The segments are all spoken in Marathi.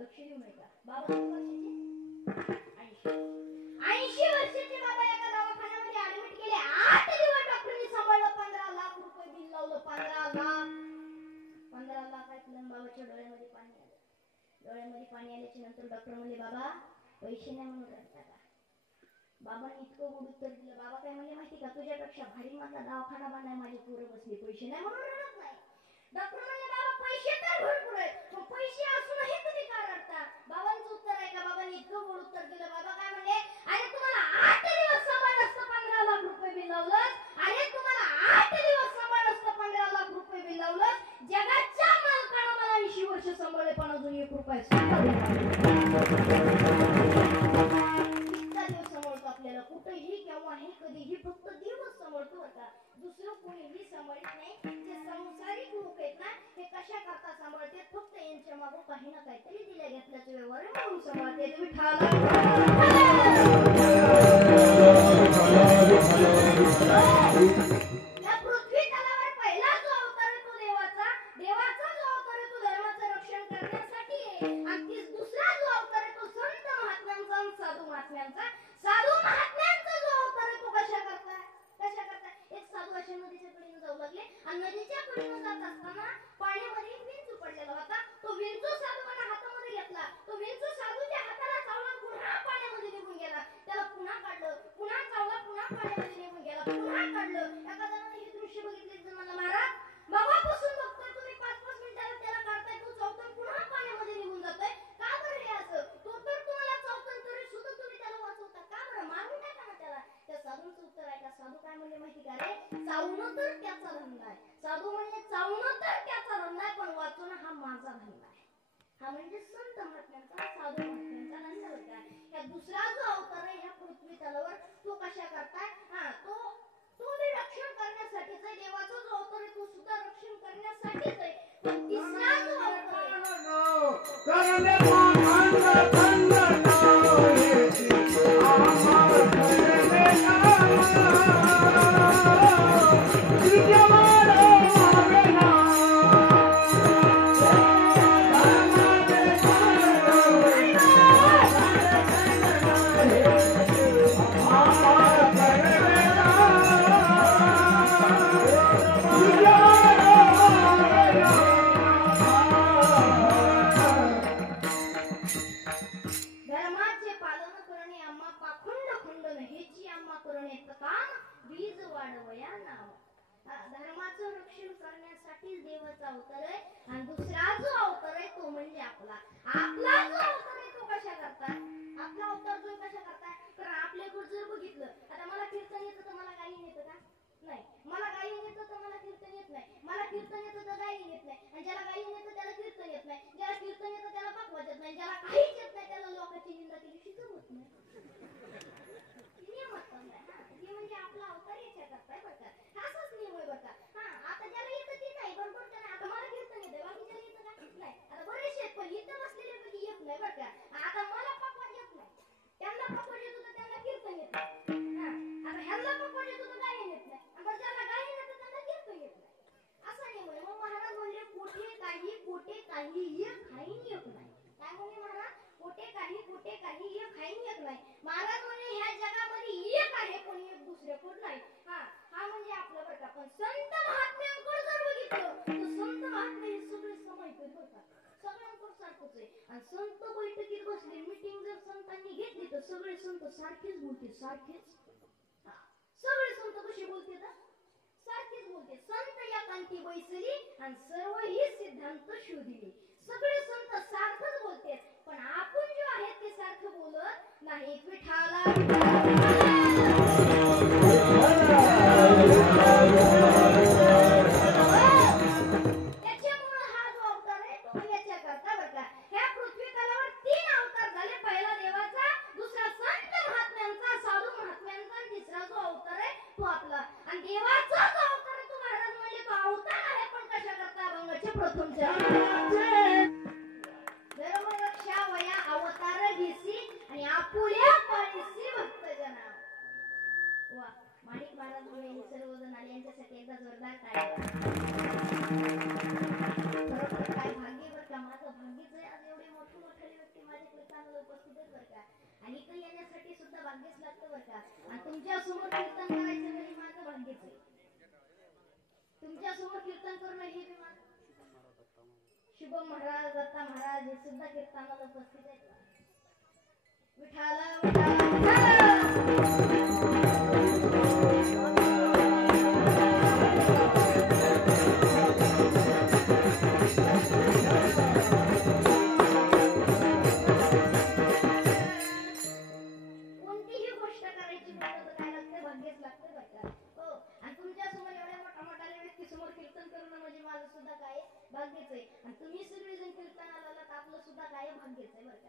लक्ष देऊ नये का? बाबा किती वर्षाचे? 80 वर्षाचे बाबा एका दवाखान्यामध्ये ऍडमिट केले. 8 दिवस डॉक्टरनी सांभाळलं. 15 लाख रुपये बिल लावलं. 15 लाख ऐकलं बाबाच्या डोळ्यामध्ये पाणी आलं. डोळ्यामध्ये पाणी आल्याच्या नंतर डॉक्टर म्हणले बाबा पैसे नाही म्हणून रडता का? बाबांनी इतकं गोड उत्तर दिलं. बाबा काय म्हणले माहिती का? तुझ्यापेक्षा भारी माझा दवाखाना बांधाय माझे पोरं बसले, पैसे नाही म्हणून रडत नाही. डॉक्टर म्हणले बाबा पैसे तर भरपूर आहेत, पण पैसे असूनही तुम्ही का रडता? बाबांचं उत्तर आहे का? बाबांनी इतकं गोड उत्तर दिलं. बाबा काय म्हणले, अरे तुम्हाला 8 दिवस सांभाळ असतं 15 लाख रुपये बिल लावलं. अरे तुम्हाला 8 दिवस सांभाळ असतं 15 लाख रुपये बिल लावलं. जगाच्या मालकानं मला 80 वर्ष सांभाळले पण अजून 1 रुपया आपल्याला कुठेही केव्हाही कधीही फक्त देवच समोरतो होता. दुसरं कोणीही सांभाळत नाही. जे संसारिक लोक आहेत ना हे कशा करता सांभाळते? फक्त यांच्या मागं काही ना काहीतरी दिल्या घेतल्याचे व्यवहार म्हणून सांभाळते. या पृथ्वी तलावर पहिला जो अवतार आहे तो देवाचा जो अवतार आहे तो धर्माचं रक्षण करण्यासाठी आहे. आणि दुसरा जो अवतार आहे तो संत महात्म्यांचा आणि साधू महात्म्यांचा. साधू महात्म्यांचा जो अवतार आहे तो कशा करता? एक साधू अशा नदीच्या कडेने जाऊ लागले आणि नदीच्या कडेने जात असताना पाण्यामध्ये एक विंचू पडलेला होता. तो विंचू साधूने हातामध्ये घेतला. तो विंचू साधूच्या हाताला चावला, पुन्हा पाण्यामध्ये निघून गेला. त्याला पुन्हा काढलं, पुन्हा चावला, पुन्हा पाण्यामध्ये निघून गेला, पुन्हा काढलं. एका जणाने हे दृश्य बघितले. जण म्हणला महाराज मगापासून बघतोय तुम्ही 5-5 मिनिटाला त्याला काढताय, तो चावतोय, पुन्हा पाण्यामध्ये निघून जातोय. का बरं हे असं? तो तर तुम्हाला चावतोय तरी सुद्धा तुम्ही त्याला वाचवता का बरं? मारून टाका ना त्याला. त्या साधूचं उत्तर आहे का? साधू काय म्हणले माहिती का? रे चावणं तर त्याचा धंदा आहे. साधू म्हणजे चावणं तर त्याचा धंदा आहे पण वाचवणं हा माझा धंदा आहे. हा म्हणजे संत महात्म्यांचा साधू महात्म्यांचा धंदा होता. या दुसरा जो अवतार आहे ह्या पृथ्वी तलावर तो कशा करताय? तो बी रक्षण करण्यासाठीच आहे. देवाचा जो अवतार आहे तो सुद्धा रक्षण करण्यासाठीच आहे. पण तिसरा जो अवतार धर्माचं रक्षण करण्यासाठी देवाचा अवतार आहे. आणि दुसरा जो अवतार आहे तो म्हणजे आपला जो अवतार आहे तो कशा करता? आपला अवतार जो कशा करता? कारण आपल्याकडे जर बघितलं, आता मला कीर्तन येतं तर मला गायन येतं का? नाही. मला गायन येतं तर मला कीर्तन येत नाही. मला कीर्तन येतं तर गायन येत नाही. आणि ज्याला गायन येतं त्याला कीर्तन येत नाही. ज्याला कीर्तन येतं त्याला पाकवाच येत नाही. ज्याला काहीच येत नाही त्याला लोकांची निंदा केल्याशी जमत नाही. नियम असतात नाही. हे म्हणजे आपला अवतार याच्या करताय बरं का? असाच नियम आहे बरं का? आता ज्याला येतं ते नाही बरोबर का नाही? आता मला कीर्तन येतं, बाकीच्याला येतं का? नाही. आता बरेचसे आहेत पण इथं बसलेल्यापैकी येत नाही बरं का? आता मला पाकवाच येत नाही. त्यांना पाकवाच येत होतं त्यांना कीर्तन येत नाही. आता ह्यांना पाकवाच येत होतं गायन येत नाही. आणि ज्यांना गायन येतं त्यांना कीर्तन येत नाही. असा नियम आहे. मग महाराज म्हणले कोठे काही एक खाईन एक नाही. काय म्हणे महाराज? कोठे काही एक खाईन एक नाही. महाराज म्हणजे ह्या जगामध्ये एक आहे पण एक दुसऱ्याकडे नाही. हा म्हणजे आपलं बरं का? पण संत महात्म्यांकडे जर बघितलं तर संत महात्मे हे सगळे समायित होतात. सगळ्यांकडे सारखंच आहे. आणि संत बैठकीत बसले, मीटिंग जर संतांनी घेतली तर सगळे संत सारखेच बोलते. सगळे संत कसे बोलते? सारखेच बोलते. संत या कांती बैसली आणि सर्व ही सिद्धांत शोधिले. सगळे संत सारखंच बोलते पण आपण जे आहेत ते सारखं बोलत नाहीत. विठाला त्याच्यामुळे हा जो अवतार आहे तो याच्या करता बरं का? ह्या पृथ्वी तलावर 3 अवतार झाले. पहिला देवाचा, दुसरा संत महात्म्यांचा, साधू महात्म्यांचा आणि तिसरा जो अवतार आहे तो आपला. आणि देवाचा जो अवतार आहे तो महाराज म्हणजे तो अवतार आहे पण कशा करता? अभंगाचे प्रथमचे धर्मरक्षा वया अवतार घेसी आणि आपुल्या पारिसी भक्तजना. वा, माणिक महाराज म्हणून सर्वजण आले यांच्यासाठी एकदा जोरदार टाळ्या. खरोखर काय भाग्य बरं का? माझं भाग्यच आहे आज एवढे मोठे कीर्तन करणं हे बी माझं. शुभम महाराज, दत्ता महाराज हे सुद्धा कीर्तनाला उपस्थित आहेत. विठाला कोणतीही गोष्ट करायची म्हटलं तर काय लागतं, भाग्यच लागतं बरं का. हो, आणि तुमच्यासमोर एवढ्या मोठ्या मोठ्या व्यक्तीसमोर कीर्तन करणं म्हणजे माझं सुद्धा काय भाग्यच आहे. आणि तुम्ही सगळेजण कीर्तनाला आलात, आपलं सुद्धा काय भाग्यच आहे बरं का.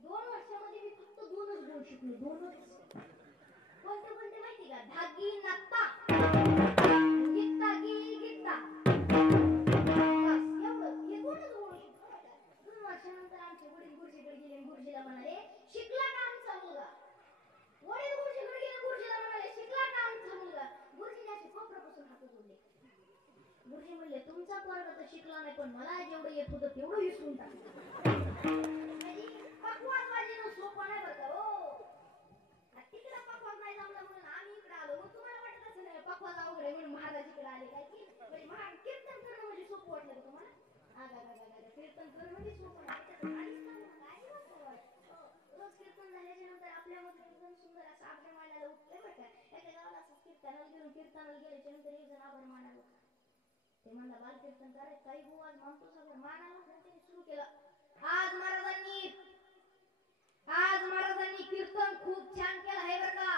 2 वर्षामध्ये मी फक्त 2च गुण शिकलो, 2च. कोणते कोणते माहिती का? धागी नत्ता, गीता गीता, बस एवढं. हे 2च गुण शिकलो. 2 वर्षानंतर आमचे वडील गुरुजीकडे गेले, गुरुजीला म्हणाले, शिकला का आमचा मुलगा? वडील गुरुजीकडे गेले, गुरुजीला म्हणाले, शिकला का आमचा मुलगा? गुरुजीने असे कोपऱ्यापासून हात जोडले. गुरुजी म्हणले, तुमचा पोरगा तर शिकला नाही, पण मला जेवढं येत होतं तेवढं विसरून टाकलं. पक्वाजवाजीनं सोपं नाही बरं का हो. तिकडे पक्वाज नाही जमला म्हणून आम्ही इकडे आलो. मग तुम्हाला वाटत असं नाही पक्वाज अवघड आहे म्हणून महाराज इकडे आले काय की? म्हणजे कीर्तन करणं म्हणजे सोपं वाटलं का तुम्हाला? कीर्तन करणं म्हणजे सोपं नाही. रोज कीर्तन झाल्याच्या नंतर आपल्यामध्ये एकदम सुंदर असं आभार मानायला उठले बरं का. एका गावाला असं कीर्तनाला गेल्याच्या नंतर एक जण आभार मानायला उठला. ते म्हणला, बाल कीर्तन करायचं काही हो, आज मानतो सगळं मानाला. त्यांनी सुरू केलं. आज महाराजांनी कीर्तन खूप छान केलं आहे बरं का.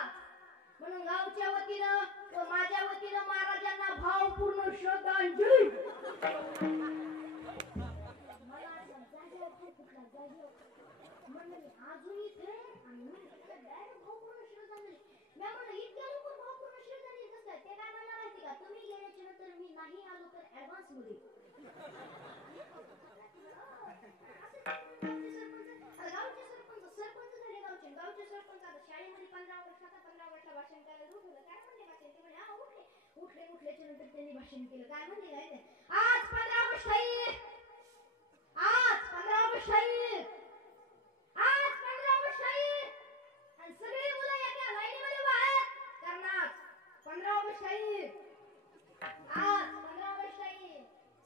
म्हणून गावच्या वतीनं व माझ्या वतीनं महाराजांना भावपूर्ण श्रद्धांजली. मला जागेवर म्हणलं, अजून इथे डायरेक्ट भावपूर्ण श्रद्धांजली. मी म्हणलं, इतक्या लवकर भावपूर्ण श्रद्धांजली कसं? ते काय म्हणणार माहिती का? तुम्ही गेल्याच्या नंतर मी नाही आलो तर ऍडव्हान्स मध्ये. गावचे सरपंच आता शाळेमध्ये 15 वर्षाला भाषण करायला उठवलं. काय म्हणले भाषण? ते म्हणे, उठल्याच्या नंतर त्यांनी भाषण केलं. काय म्हणले काय ते? आज 15 ऑगस्ट आहे, आज 15 ऑगस्ट आहे, आज 15 ऑगस्ट आहे. आणि सगळी मुलं एका लाईनीमध्ये उभा आहेत. कारण आज 15 ऑगस्ट आहे, आज 15 ऑगस्ट आहे.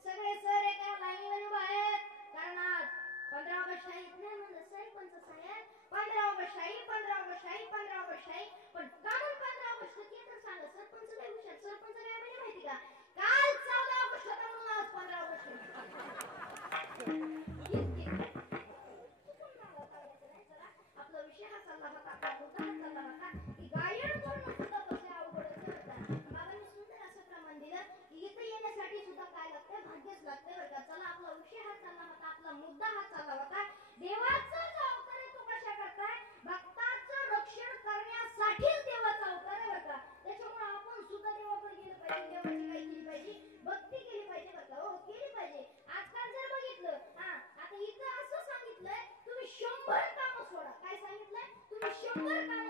सगळे सर एका लाईनीमध्ये उभा आहेत. कारण आज 15 ऑगस्ट आहे. नाही म्हणलं, सरपंच साहेब 15 ऑगस्ट आहे, 15 ऑगस्ट आहे, 15 ऑगस्ट आहे. पण काल 15 ऑगस्ट ते तर सांगा. सरपंच काय हुशार. सरपंच काय म्हणजे माहिती का? काल 14 ऑगस्ट होता म्हणून आज 15 ऑगस्ट आपला विषय हा चालला होता, आपला मुद्दा हा चालला होता की गायन करणं सुद्धा कसे अवघड असतं. बाबांनी सुंदर असं प्रमाण दिलं की इथं येण्यासाठी सुद्धा काय लागतं? भाग्यच लागतं बरं का. चला, आपला विषय हा चालला होता, आपला मुद्दा हा चालला होता, देवाचा जो अवतार आहे तो कशा करताय? भक्ताचं रक्षण करण्यासाठीच देवाचा अवतार आहे बरं का. त्याच्यामुळे आपण सुद्धा देवाकडे गेलं पाहिजे, देवाची काय केली पाहिजे? भक्ती केली पाहिजे बरं का. हो, केली पाहिजे. आजकाल जर बघितलं, आता इथं असं सांगितलंय, तुम्ही 100 कामं सोडा. काय सांगितलंय? तुम्ही 100 कामं